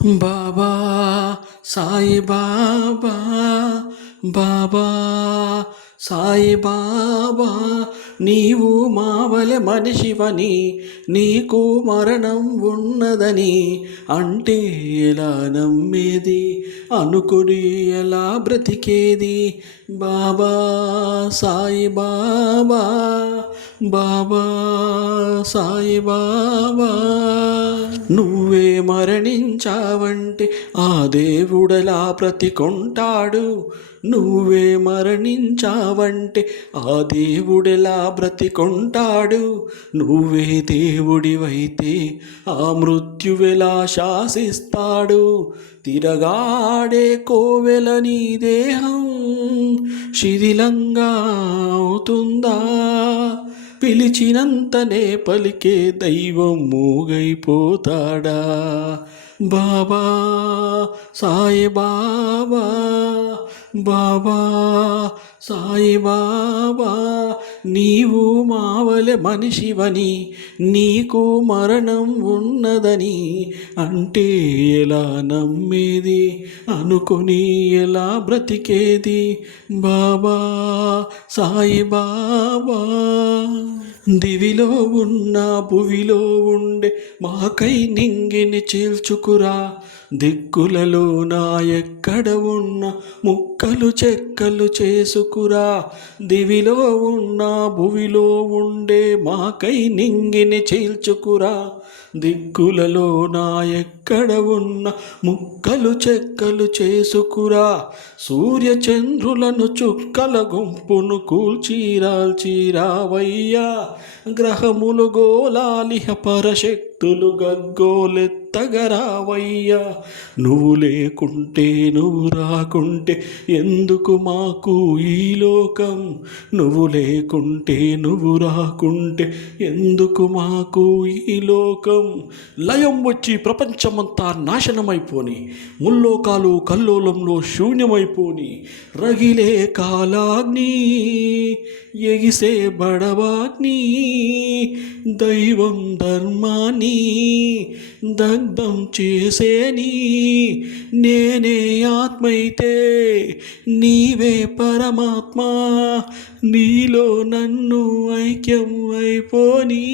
బాబా సాయి బాబా, బాబా సాయి బాబా, నీవు మావలె మనిషివని, నీకు మరణం ఉన్నదని అంటే ఎలా నమ్మేది, అనుకుని ఎలా బ్రతికేది. బాబా సాయి బాబా, బాబా సాయి బాబా, నువ్వే మరణించావంటే ఆ దేవుడలా బ్రతికొంటాడు. నువ్వే మరణించావంటే ఆ దేవుడెలా బ్రతికొంటాడు. నువ్వే దేవుడివైతే ఆ మృత్యువెలా శాసిస్తాడు. తిరగాడే కోవెల నీ దేహం శిథిలంగా అవుతుందా, పిలిచినంతనే పలికే దైవం మూగైపోతాడా. బాబా సాయి బాబా, బాబా సాయి బాబా, నీవు మావలె మనిషివని, నీకు మరణం ఉన్నదని అంటే ఎలా నమ్మేది, అనుకొని ఎలా బ్రతికేది. బాబా సాయి బాబా, దివిలో ఉన్న భువిలో ఉండే మాకై నింగిని చీల్చుకురా, దిక్కులలో నా ఎక్కడ ఉన్న ముక్కలు చెక్కలు చేసుకురా. దివిలో ఉన్న భువిలో ఉండే మాకై నింగిని చీల్చుకురా, దిక్కులలో నా ఎక్కడ ఉన్న ముక్కలు చెక్కలు చేసుకురా. సూర్యచంద్రులను చుక్కల గుంపును కూల్చిరాల్చిరావయ్యా, గ్రహములు గోలాలిహ పరశక్తులు గగ్గోలెత్తగరావయ్యా. నువ్వు లేకుంటే నువ్వు రాకుంటే ఎందుకు మాకు ఈ లోకం, నువ్వు లేకుంటే నువ్వు రాకుంటే ఎందుకు మాకు ఈ లోకం. లయం వచ్చి ప్రపంచమంతా నాశనమైపోని, ముల్లోకాలు కల్లోలంలో శూన్యమైపోని, రగిలే కాలాగ్ని ఎగిసే బడవాగ్ని, దైవం ధర్మాన్ని దగ్ధం చేసేని, నేనే ఆత్మైతే నీవే పరమాత్మ, నీలో నన్ను ఐక్యం అయిపోనీ.